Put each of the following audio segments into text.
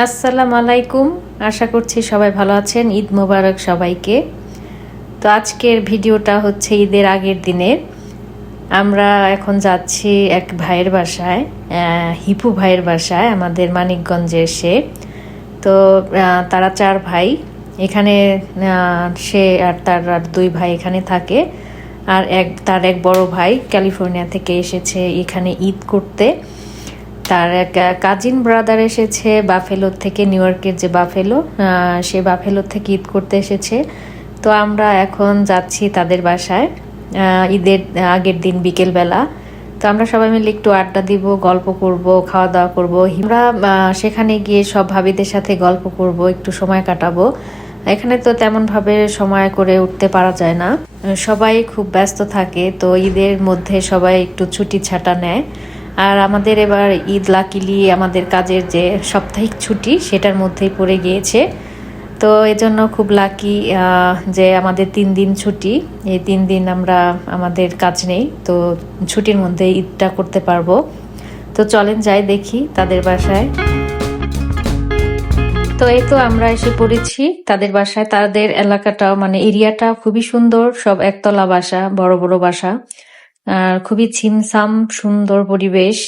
আসসালামু আলাইকুম। আশা করছি সবাই ভালো আছেন। ঈদ মোবারক সবাইকে। তো আজকের ভিডিওটা হচ্ছে ঈদের আগের দিনের। আমরা এখন যাচ্ছি এক ভাইয়ের বাসায়, হিপু ভাইয়ের বাসায়, আমাদের মানিকগঞ্জে সে। তো তারা 4 ভাই এখানে, সে আর তার দুই ভাই এখানে থাকে। আর তার এক বড় ভাই ক্যালিফোর্নিয়া থেকে এসেছে এখানে ঈদ করতে। তার এক কাজিন ব্রাদার এসেছে বাফেলো থেকে, নিউ ইয়র্কের যে বাফেলো, সে বাফেলো থেকে ঈদ করতে এসেছে। তো আমরা এখন যাচ্ছি তাদের বাসায় ঈদের আগের দিন বিকেলবেলা। তো আমরা সবাই মিলে একটু আড্ডা দিব, গল্প করব, খাওয়া দাওয়া করব। আমরা সেখানে গিয়ে সব ভাবিদের সাথে গল্প করব, একটু সময় কাটাবো। এখানে তো তেমনভাবে সময় করে উঠতে পারা যায় না, সবাই খুব ব্যস্ত থাকে। তো ঈদের মধ্যে সবাই একটু ছুটি ছাটা নেয়। আর আমাদের এবার ঈদ লাকিলি আমাদের কাজের যে সাপ্তাহিক ছুটি সেটার মধ্যেই পড়ে গিয়েছে। তো এজন্য খুব লাকি যে আমাদের 3 দিন ছুটি। এই 3 দিন আমরা আমাদের কাজ নেই, তো ছুটির মধ্যে ঈদটা করতে পারবো। তো চলেন যাই দেখি তাদের বাসায়। তো এই তো আমরা এসে পড়েছি তাদের বাসায়। তাদের এলাকাটাও মানে এরিয়াটা খুবই সুন্দর, সব একতলা বাসা, বড় বড় বাসা, আর খুবই ছিমছাম সুন্দর পরিবেশ।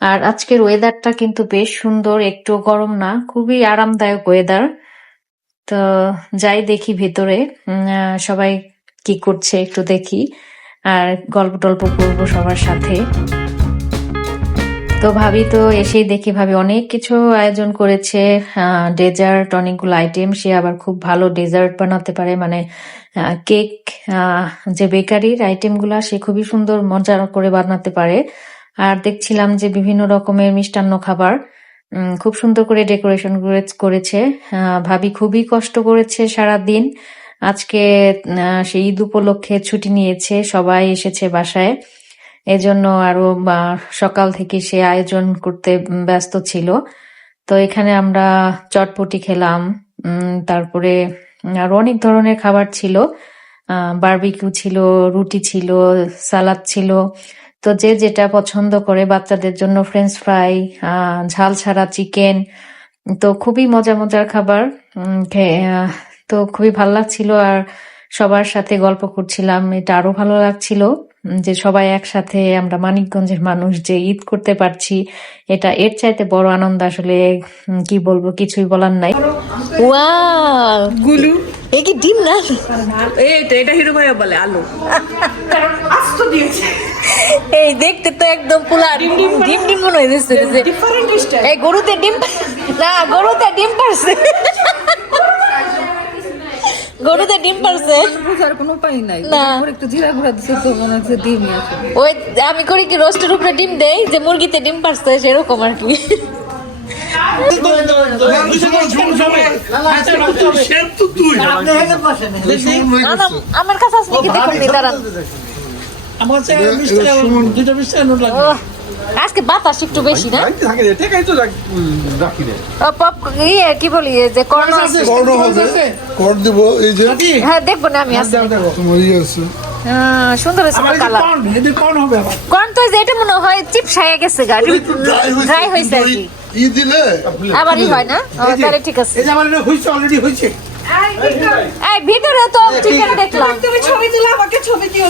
আর আজকের ওয়েদারটা কিন্তু বেশ সুন্দর, একটু গরম না, খুবই আরামদায়ক ওয়েদার। তো যাই দেখি ভেতরে সবাই কি করছে একটু দেখি, আর গল্প টল্প করবো সবার সাথে। তো ভাবি তো এসেই দেখি ভাবি অনেক কিছু আয়োজন করেছে, ডেজার্ট, অনেকগুলো আইটেম। সে আবার খুব ভালো ডেজার্ট বানাতে পারে, মানে কেক, যে বেকারির আইটেম গুলা সে খুবই সুন্দর মজা করে বানাতে পারে। আর দেখছিলাম যে বিভিন্ন রকমের মিষ্টান্ন খাবার খুব সুন্দর করে ডেকোরেশন করেছে। ভাবি খুবই কষ্ট করেছে সারা দিন। আজকে সেই ঈদ উপলক্ষে ছুটি নিয়েছে, সবাই এসেছে বাসায়, এজন্য আরো সকাল থেকে সে আয়োজন করতে ব্যস্ত ছিল। তো এখানে আমরা চটপটি খেলাম, তারপরে আর অনেক ধরনের খাবার ছিল, বারবিকিউ ছিল, রুটি ছিল, সালাদ ছিল। তো যে যেটা পছন্দ করে, বাচ্চাদের জন্য ফ্রেঞ্চ ফ্রাই, ঝাল ছাড়া চিকেন। তো খুবই মজার মজার খাবার। তো খুবই ভালো লাগছিল, আর সবার সাথে গল্প করছিলাম, এটা আরো ভালো লাগছিল যে সবাই একসাথে, আমরা মানিকগঞ্জের মানুষ যে ঈদ করতে পারছি, এটা এর চাইতে বড় আনন্দ আসলে কি বলবো, কিছুই বলার নাই। ওয়াও গুলু এ কি ডিম না? এটা হিরো ভাইয়া বলে আলু আস্ত দিয়েছে। এই দেখতে তো একদম পুরা ডিম ডিম ডিম মনে হয়েছে। Different style. এই গরুতে ডিম না, গরুতে ডিম পারছে, গরুতে ডিম পারছে, বুঝার কোনো উপায় নাই। না একটু জিরা গুঁড়া দিছে তো মনে হচ্ছে ডিমই আছে। ওই আমি করি কি, রোস্টের উপরে ডিম দেই, যে মুরগিতে ডিম পারছে সেরকম আর কি। আমার কাছে আসলে কি দেখুন, দাঁড়ান আজকে বাতাস একটু বেশি না, কি বলি যে হ্যাঁ দেখবো না আমি, সুন্দর হয়েছে কালার। কর্ন তো এটা মনে হয় চিপস হয়ে গেছে, গাড়ি ড্রাই হয়েছে আর কি, আবারই হয় না, তাহলে ঠিক আছে। এই ভিতরে তো চিকেন দেখলাম, তুমি ছবি দিলে আমাকে ছবি দিও।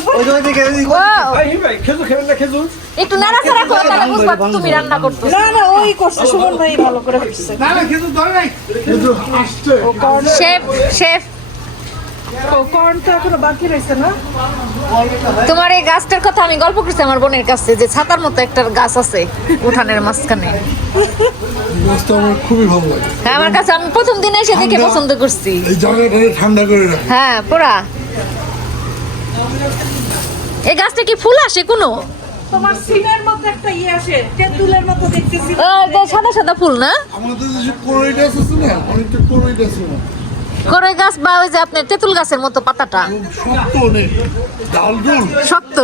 একটু নাড়াচাড়া করো, তাহলে বুঝবা তুমি রান্না করছো। না না ওই করছে, সুমন ভাই ভালো করে করছে। শেফ শেফ কর্ন তো এখনো বাকি রয়েছে না। তোমার এই গাছটার কথা আমি গল্প করছি আমার বোনের কাছে, যে ছাতার মতো একটা গাছ আছে উঠানের মাঝখানে, খুবই ভালো লাগে। হ্যাঁ আমার কাছে, আমি প্রথম দিন এসে দেখে পছন্দ করছি। এই জায়গাটা ঠান্ডা করে রাখে। হ্যাঁ পুরা। এই গাছটা কি ফুল আসে কোনো? তোমার সিমের মতো একটা ইয়ে আসে, তেঁতুলের মতো দেখতেছি। সাদা সাদা ফুল না? আমাদের যে কোরই গাছ আছে না, অনেকটা কোরই গাছ আছে, কোরই গাছ বা ওই যে আপনার তেঁতুল গাছের মতো পাতাটা শক্ত, অনেক ডাল ডুল শক্ত।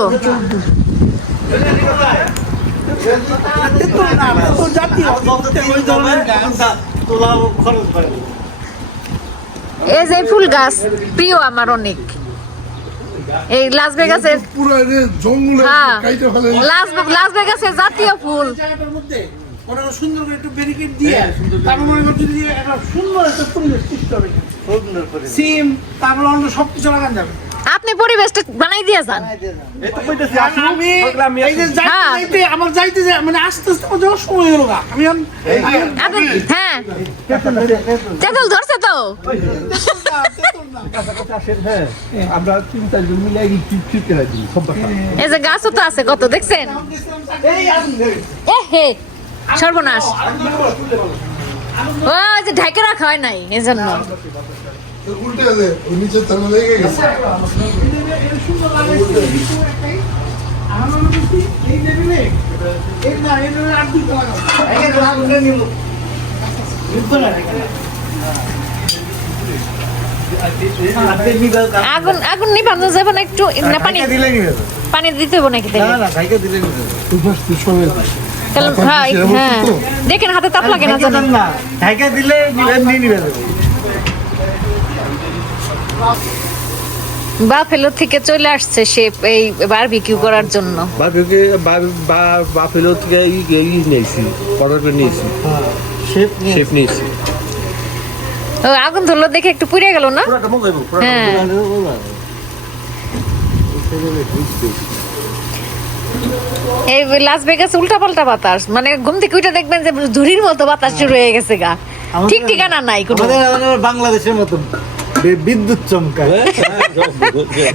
এই যে ফুল গাছ প্রিয় আমার অনেক, এই লাস ভেগাসের পুরো জঙ্গলে হ্যাঁ, কাইটা ফেলে। লাস ভেগাসের জাতীয় ফুল। ওরা সুন্দর করে একটু ব্যারিকেড দিয়ে তারপর মনে করছি যে একটা সুন্দর একটা পরিবেশ সৃষ্টি হবে সিম তারপর অন্য সবকিছু লাগান যাবে। আপনি পরিবেশটা বানাই দিয়ে যান। আমি এই যে যাইতে আমার যাইতে যে মানে আস্তে আস্তে আমার যাওয়ার সময় হলো না আমি হ্যাঁ তেঁতুল ধরছে তো। আমরা 3-4 মিলে ঠিক করে দিই সব এই যে গাছও তো আছে কত দেখছেন। এ হে সর্বনাশ, ও যে ঢাকে রাখা হয় নাই এজন্য। উল্টে আছে ওই নিচে থামা লেগে গেছে সুন্দর লাগাইছে এই টেবিলে এই না এই আর দুটো লাগাও আগুন আগুন নিভানো যাবে না একটু না পানি পানি দিতে হবে নাকি তাহলে? তুই ফার্স্ট সময় তাহলে হ্যাঁ হ্যাঁ দেখেন হাতে তাপ লাগে না জানেন। ঢাকা দিলে নিয়ে বাফেলো থেকে চলে আসছে সে এই বারবিকিউ করার জন্য। বাফেলো থেকে নিয়েছি অর্ডার করে নিয়েছি শেপ নিয়েছি। ও আগুন ধরলো দেখে একটু পুড়ে গেল না? হ্যাঁ এই লাস ভেগাস উল্টা পাল্টা বাতাস, মানে ঘুম থেকে উঠে দেখবেন যে ঝুড়ির মতো বাতাস শুরু হয়ে গেছে গা, ঠিক ঠিকানা নাই কোনো। বাংলাদেশের মতো বিদ্যুৎ চমকায়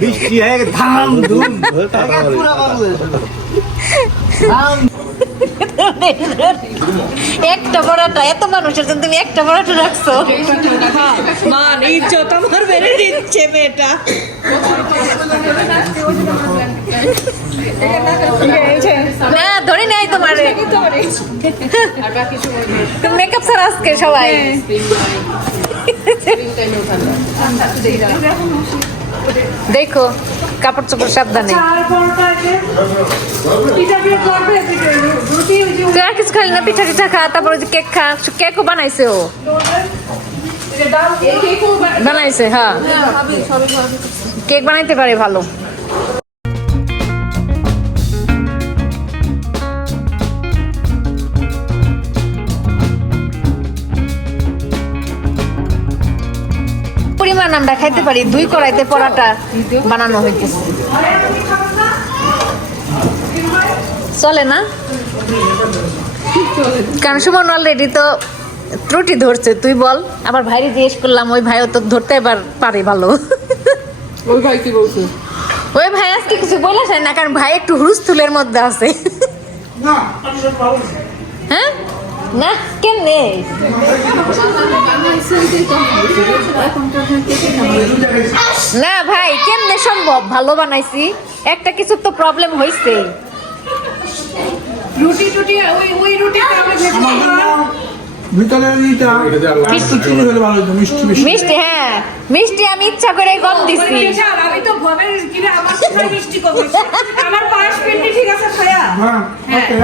বৃষ্টি হয় ধাম ধুম পুরা বাংলাদেশ একটা বড়টা এত মানুষের জন্য তুমি একটা বড়টা রাখছো। মান ইজ্জত আমার বেড়ে দিচ্ছে মেয়েটা। না ধরে নাই তোমার মেকআপ ছাড়া আজকে সবাই। দেখো কাপড় চোপড় সাবধানে। তুই আর কিছু খালি না, পিঠা টিঠা খা, তারপরে কেক খা। কেকও বানাইছে ও, বানাইছে হ্যাঁ কেক বানাইতে পারে ভালো। পরিমাণ আমরা খাইতে পারি, 2 কড়াইতে পরাটা বানানো হইতেছে, চলে না? কারণ সুমন অলরেডি তো ত্রুটি ধরছে, তুই বল। আবার ভাইরে জিজ্ঞেস করলাম, ওই ভাইও তো ধরতে এবার পারে ভালো। ওই ভাই কি বলছে? ওই ভাই আজকে কিছু বলেছে না, কারণ ভাই একটু হুলস্থুলের মধ্যে আছে। না হ্যাঁ না কেমনে না ভাই কেমনে সম্ভব? ভালো বানাইছি, একটা কিছু তো প্রবলেম হয়েছে। রুটি টুটি ওই রুটিটা আমরা ভিতরে এইটা একটু চিনি হলে ভালো হতো, মিষ্টি বেশি মিষ্টি, হ্যাঁ মিষ্টি আমি ইচ্ছা করে কম দিছি। আমি তো ভবের কিরে আমার কোথায় মিষ্টি কম হয়েছে? আমার পাশ পেন্টি ঠিক আছে খায়া। হ্যাঁ ওকে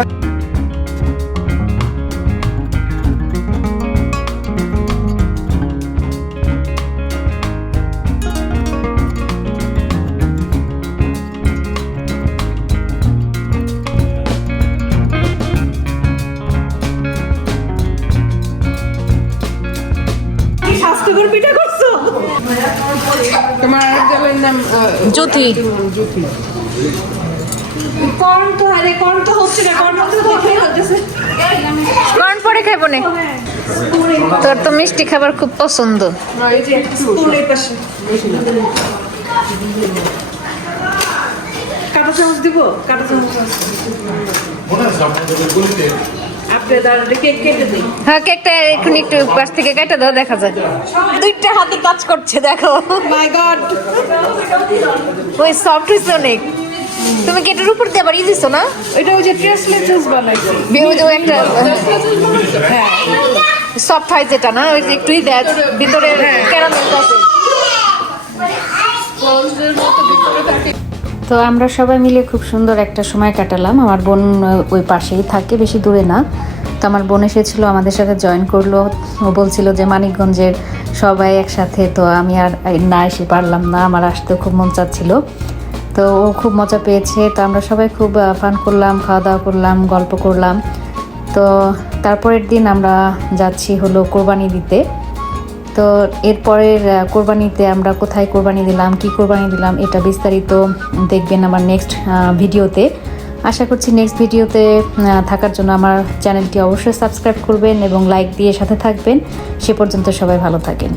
স্বাস্থ্যকর পিঠা করছো? তোমার আরেকজনের নাম জ্যোতি। কর্ন তো আরে কর্ন তো হচ্ছে না, কর্ন তো দেখেই হচ্ছে। কর্ন পরে খাইবো না, তোর তো মিষ্টি খাবার খুব পছন্দ। এই যে স্পুন এই পাশে কাঁটা চামচ দিব, কাঁটা চামচ আপনি দাঁড়ান কেক কেটে দিই। হ্যাঁ কেকটা এখন একটু পাশ থেকে কেটে দাও, দেখা যায় 2টা হাতে কাজ করছে দেখো। মাই গড, ওই সফট হয়েছে অনেক। তুমি কেটের উপর দিয়ে আবার ই দিছো না? এটা ওই যে ট্রান্সলেটর্স বানাইছি। ওই একটা হ্যাঁ সফট হয় যেটা না, ওই যে একটুই দেয় ভিতরে ক্যারামেল আছে। তো আমরা সবাই মিলে খুব সুন্দর একটা সময় কাটালাম। আমার বোন ওই পাশেই থাকে, বেশি দূরে না। তো আমার বোন এসেছিলো, আমাদের সাথে জয়েন করলো। ও বলছিল যে মানিকগঞ্জের সবাই একসাথে, তো আমি আর না এসে পারলাম না, আমার আসতেও খুব মন চাচ্ছিল। তো ও খুব মজা পেয়েছে। তো আমরা সবাই খুব ফান করলাম, খাওয়া দাওয়া করলাম, গল্প করলাম। তো তারপরের দিন আমরা যাচ্ছি হলো কোরবানি দিতে। তো এরপরের কোরবানিতে আমরা কোথায় কোরবানি দিলাম, কি কোরবানি দিলাম, এটা বিস্তারিত দেখবেন আমার নেক্সট ভিডিওতে। আশা করছি নেক্সট ভিডিওতে থাকার জন্য আমার চ্যানেলটি অবশ্যই সাবস্ক্রাইব করবেন এবং লাইক দিয়ে সাথে থাকবেন। সে পর্যন্ত সবাই ভালো থাকেন।